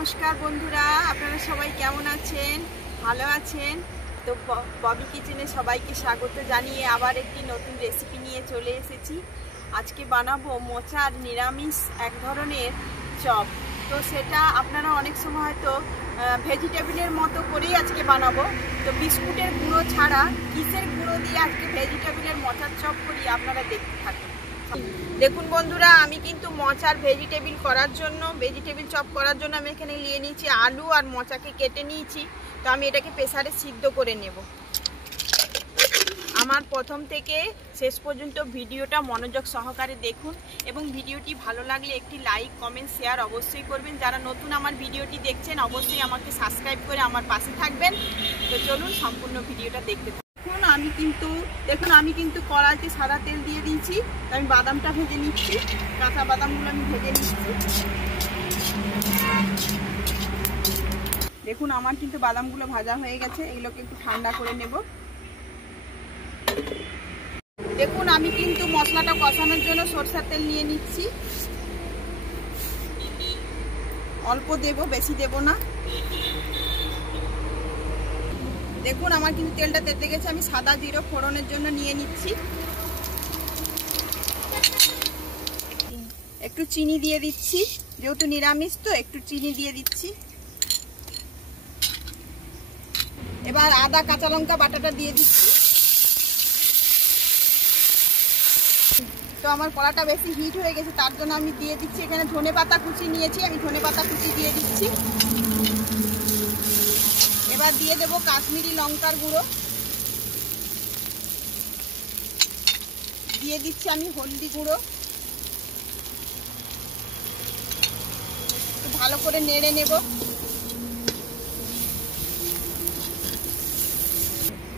নমস্কার বন্ধুরা, আপনারা সবাই কেমন আছেন? ভালো আছেন তো? ববি কিচেনে সবাইকে স্বাগত জানিয়ে আবার একটি নতুন রেসিপি নিয়ে চলে এসেছি। আজকে বানাবো মোচা আর নিরামিষ এক ধরনের চপ। তো সেটা আপনারা অনেক সময় হয়তো ভেজিটেবিলের মতো করেই আজকে বানাবো। তো বিস্কুটের গুঁড়ো ছাড়া কিসের গুঁড়ো দিয়ে আজকে ভেজিটেবিলের মোচার চপ করি, আপনারা দেখতে থাকুন। দেখুন বন্ধুরা, আমি কিন্তু মোচার ভেজিটেবিল চপ করার জন্য আমি এখানে নিয়ে নিয়েছি আলু আর মোচাকে কেটে নিয়েছি। তো আমি এটাকে প্রেসারে সিদ্ধ করে নেব। আমার প্রথম থেকে শেষ পর্যন্ত ভিডিওটা মনোযোগ সহকারে দেখুন এবং ভিডিওটি ভালো লাগলে একটি লাইক, কমেন্ট, শেয়ার অবশ্যই করবেন। যারা নতুন আমার ভিডিওটি দেখছেন অবশ্যই আমাকে সাবস্ক্রাইব করে আমার পাশে থাকবেন। তো চলুন সম্পূর্ণ ভিডিওটা দেখতে থাকুন। আমি কিন্তু কড়াইতে সাদা তেল দিয়ে দিয়েছি। আমি বাদামটা ভেজে নিচ্ছি, কাঁচা বাদামগুলো আমি ভেজে নিচ্ছি। দেখুন আমার কিন্তু বাদামগুলো ভাজা হয়ে গেছে, এগুলোকে একটু ঠান্ডা করে নেব। দেখুন আমি কিন্তু মশলাটা কষানোর জন্য সরষের তেল নিয়ে নিচ্ছি। অল্প দেব, বেশি দেব না। দেখুন আমার কিন্তু তেলটা তেতে গেছে। আমি সাদা জিরে ফোড়নের জন্য নিয়ে নিচ্ছি। একটু চিনি দিয়ে দিচ্ছি, যেহেতু নিরামিষ তো একটু চিনি দিয়ে দিচ্ছি। এবার আদা কাঁচা লঙ্কা বাটাটা দিয়ে দিচ্ছি। তো আমার কড়াটা বেশি হিট হয়ে গেছে, তার জন্য আমি দিয়ে দিচ্ছি এখানে ধনেপাতা কুচি নিয়েছি, আমি ধনেপাতা কুচি দিয়ে দিচ্ছি। এবার দিয়ে দেব কাশ্মীরি লঙ্কার গুঁড়ো, দিয়ে দিচ্ছি আমি হলদি গুঁড়ো। ভালো করে নেড়ে নেব।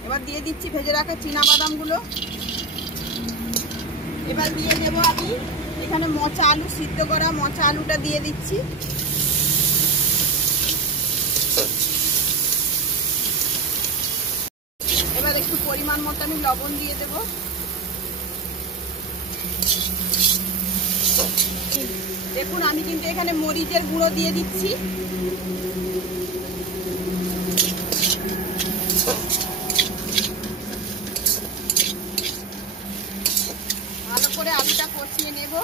এবার দিয়ে দিচ্ছি ভেজে রাখা চীনা বাদামগুলো। এবার দিয়ে দেব আমি এখানে মোচা আলু, সিদ্ধ করা মোচা আলুটা দিয়ে দিচ্ছি। এবার একটু পরিমাণ মতো আমি লবণ দিয়ে দেব। দেখুন আমি কিন্তু এখানে মরিচের গুঁড়ো দিয়ে দিচ্ছি। ভালো করে আলুটা কষিয়ে নেব।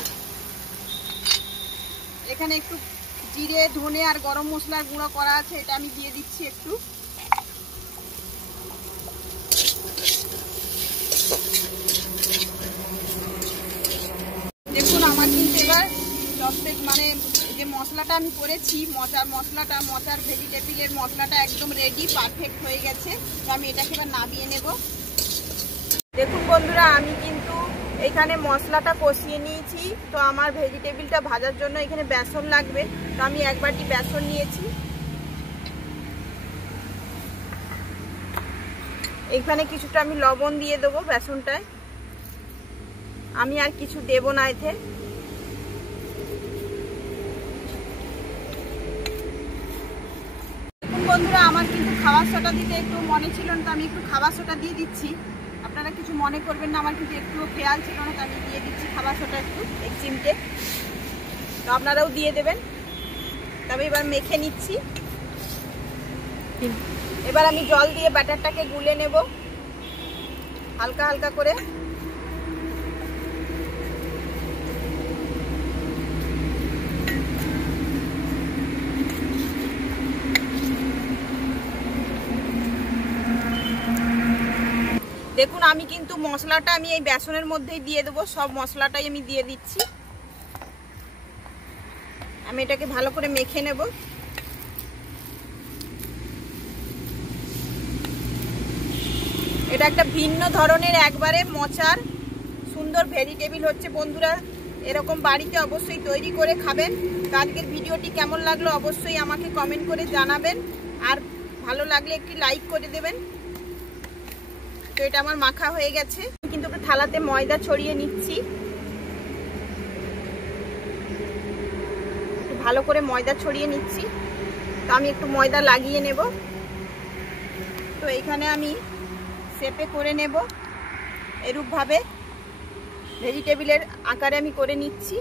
এখানে একটু জিরে, ধনে আর গরম মশলার গুঁড়ো করা আছে, এটা আমি দিয়ে দিচ্ছি একটু। দেখুন আমার কিন্তু এবার যে মশলাটা আমি করেছি, মোচার ভেজিটেবিলের মশলাটা একদম রেডি, পারফেক্ট হয়ে গেছে। তো আমি এটাকে এবার নামিয়ে নেব। দেখুন বন্ধুরা, আমি কিন্তু এখানে মশলাটা কষিয়ে নিয়েছি। তো আমার ভেজিটেবিলটা ভাজার জন্য এখানে বেসন লাগবে। তো আমি এক বাটি বেসন নিয়েছি। এখানে কিছুটা আমি লবণ দিয়ে দেবো বেসনটায়। আমি আর কিছু দেব না এতে। বন্ধুরা আমার কিন্তু খাবার সোডা দিতে একটু মনে ছিল না, তো আমি একটু খাবার সোডা দিয়ে দিচ্ছি। আপনারা কিছু মনে করবেন না, আমার কিন্তু একটুও খেয়াল ছিল না, তো আমি দিয়ে দিচ্ছি খাবার সোডা একটু, এক চিমটে। তো আপনারাও দিয়ে দেবেন। তবে এবার মেখে নিচ্ছি। এবার আমি জল দিয়ে ব্যাটারটাকে গুলে নেব হালকা হালকা করে। দেখুন আমি কিন্তু মশলাটা আমি এই বেসনের মধ্যেই দিয়ে দেবো। সব মশলাটাই আমি দিয়ে দিচ্ছি। আমি এটাকে ভালো করে মেখে নেব। এটা একটা ভিন্ন ধরনের একবারে মোচার সুন্দর ভেজিটেবিল হচ্ছে বন্ধুরা। এরকম বাড়িতে অবশ্যই তৈরি করে খাবেন। আজকের ভিডিওটি কেমন লাগলো অবশ্যই আমাকে কমেন্ট করে জানাবেন, আর ভালো লাগলে একটি লাইক করে দেবেন। তো এটা আমার মাখা হয়ে গেছে। কিন্তু একটা থালাতে ময়দা ছড়িয়ে নিচ্ছি। ভালো করে ময়দা ছড়িয়ে নিচ্ছি। তো আমি একটু ময়দা লাগিয়ে নেব। তো এখানে আমি শেপে করে নেব এরূপভাবে। ভেজিটেবিলের আকারে আমি করে নিচ্ছি।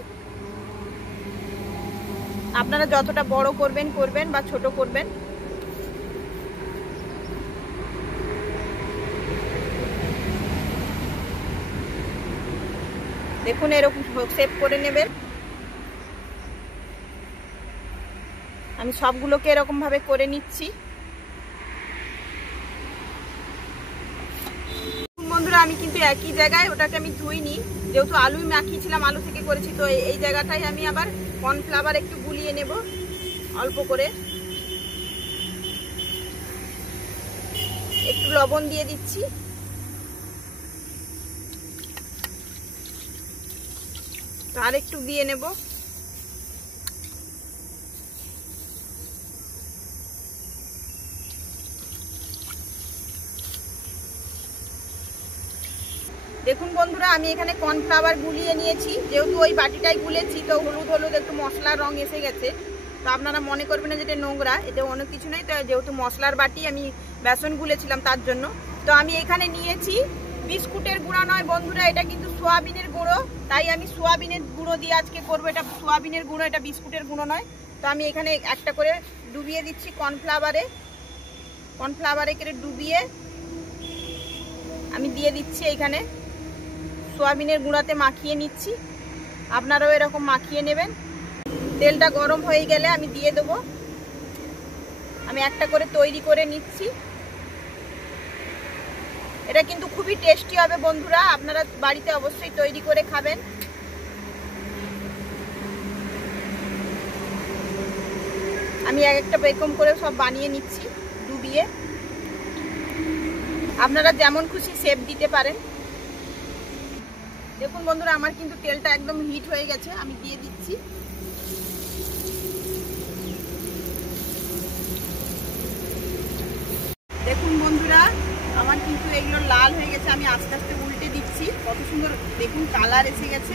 আপনারা যতটা বড় করবেন করবেন বা ছোট করবেন। দেখুন এরকম শেপ করে নেবেন। আমি সবগুলোকে এরকম ভাবে করে নিচ্ছি। বন্ধুরা আমি কিন্তু একই জায়গায় ওটাকে আমি ধুইনি, যেহেতু আলু মাখিয়েছিলাম, আলু থেকে করেছি, তো এই জায়গাটাই আমি আবার কর্নফ্লাওয়ার একটু গুলিয়ে নেব অল্প করে। একটু লবণ দিয়ে দিচ্ছি। তো আর একটু দিয়ে নেব। দেখুন বন্ধুরা আমি এখানে কর্নফ্লাওয়ার গুলিয়ে নিয়েছি, যেহেতু ওই বাটিটাই গুলেছি, তো হলুদ হলুদ একটু মশলার রং এসে গেছে। তো আপনারা মনে করবেন না যেটা নোংরা, এতে অনেক কিছু নেই। তো যেহেতু মশলার বাটি আমি বেসন গুলেছিলাম তার জন্য। তো আমি এখানে নিয়েছি বিস্কুটের গুঁড়া নয় বন্ধুরা, এটা কিন্তু সোয়াবিনের গুঁড়ো, তাই আমি সোয়াবিনের গুঁড়ো দিয়ে আজকে করবো। এটা সোয়াবিনের গুঁড়ো, এটা বিস্কুটের গুঁড়ো নয়। তো আমি এখানে একটা করে ডুবিয়ে দিচ্ছি কর্নফ্লাওয়ারে করে ডুবিয়ে আমি দিয়ে দিচ্ছি এইখানে সোয়াবিনের গুঁড়াতে মাখিয়ে নিচ্ছি। আপনারাও এরকম মাখিয়ে নেবেন। তেলটা গরম হয়ে গেলে আমি দিয়ে দেবো। আমি একটা করে তৈরি করে নিচ্ছি। এটা কিন্তু খুবই টেস্টি হবে বন্ধুরা, আপনারা বাড়িতে অবশ্যই তৈরি করে খাবেন। আমি এক একটা বেকম করে সব বানিয়ে নিচ্ছি ডুবিয়ে। আপনারা যেমন খুশি শেপ দিতে পারেন। দেখুন বন্ধুরা আমার কিন্তু তেলটা একদম হিট হয়ে গেছে, আমি দিয়ে দিচ্ছি। দেখুন বন্ধুরা আমার কিন্তু এগুলো লাল হয়ে গেছে, আমি আস্তে আস্তে উল্টে দিচ্ছি। কত সুন্দর দেখুন কালার এসে গেছে,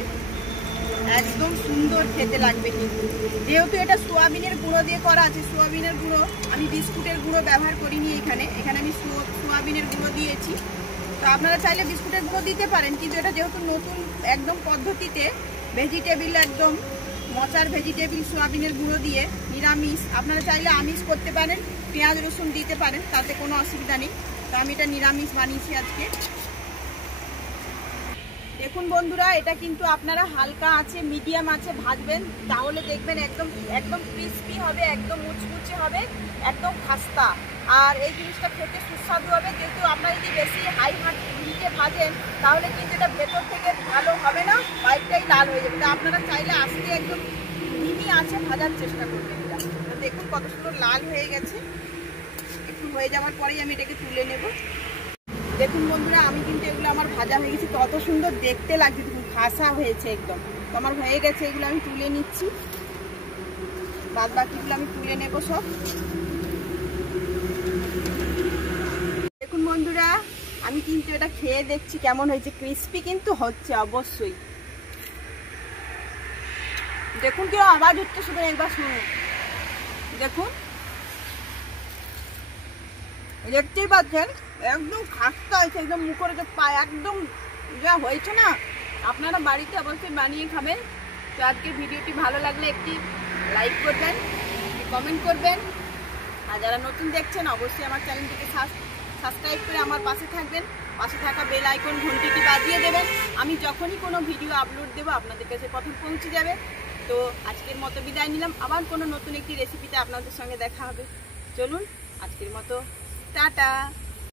একদম সুন্দর খেতে লাগবে। কিন্তু যেহেতু এটা সোয়াবিনের গুঁড়ো দিয়ে করা আছে, সোয়াবিনের গুঁড়ো, আমি বিস্কুটের গুঁড়ো ব্যবহার করিনি। এখানে আমি সোয়াবিনের গুঁড়ো দিয়েছি। তো আপনারা চাইলে বিস্কুটের গুঁড়ো দিতে পারেন, কিন্তু এটা যেহেতু নতুন একদম পদ্ধতিতে ভেজিটেবিল, একদম মচার ভেজিটেবিল সোয়াবিনের গুঁড়ো দিয়ে নিরামিষ, আপনারা চাইলে আমিষ করতে পারেন, পেঁয়াজ রসুন দিতে পারেন, তাতে কোনো অসুবিধা নেই। তো আমি এটা নিরামিষ বানিয়েছি আজকে। দেখুন বন্ধুরা এটা কিন্তু আপনারা হালকা আছে, মিডিয়াম আছে ভাজবেন, তাহলে দেখবেন একদম একদম ক্রিস্পি হবে, একদম মুচমুচে হবে, একদম খাস্তা। আর এই জিনিসটা খেতে সুস্বাদু হবে। যেহেতু আপনারা যদি বেশি হাই হিটে ভাজেন তাহলে কিন্তু এটা ভেতর থেকে ভালো হবে না, বাইকটাই লাল হয়ে যাবে। তো আপনারা চাইলে আস্তে একদম মিহি আছে ভাজার চেষ্টা করবেন। তো দেখুন কত সুন্দর লাল হয়ে গেছে। একটু হয়ে যাওয়ার পরেই আমি এটাকে তুলে নেব। দেখুন বন্ধুরা আমি কিন্তু এগুলো আমার ভাজা হয়ে গেছে, কত সুন্দর দেখতে লাগছে, দেখুন খাসা হয়েছে একদম। তো আমার হয়ে গেছে, এগুলো আমি তুলে নিচ্ছি। বাদ বাকিগুলো আমি তুলে নেব সব। দেখুন বন্ধুরা আমি কিন্তু এটা খেয়ে দেখছি কেমন হয়েছে। ক্রিস্পি কিন্তু হচ্ছে অবশ্যই। দেখুন কেউ আওয়াজ হচ্ছে, শুধু একবার শুনুন। দেখুন দেখতেই পাচ্ছেন একদম খাস্তা হয়েছে, একদম মুখের যে পায় একদম যা হয়েছে না, আপনারা বাড়িতে অবশ্যই বানিয়ে খাবেন। তো আজকের ভিডিওটি ভালো লাগলে একটি লাইক করবেন, কমেন্ট করবেন। আর যারা নতুন দেখছেন অবশ্যই আমার চ্যানেলটিকে সাবস্ক্রাইব করে আমার পাশে থাকবেন। পাশে থাকা বেল আইকন ঘন্টিটি বাজিয়ে দেবেন। আমি যখনই কোনো ভিডিও আপলোড দেবো আপনাদের কাছে প্রথম পৌঁছে যাবে। তো আজকের মতো বিদায় নিলাম, আবার কোনো নতুন একটি রেসিপিতে আপনাদের সঙ্গে দেখা হবে। চলুন আজকের মতো টাটা।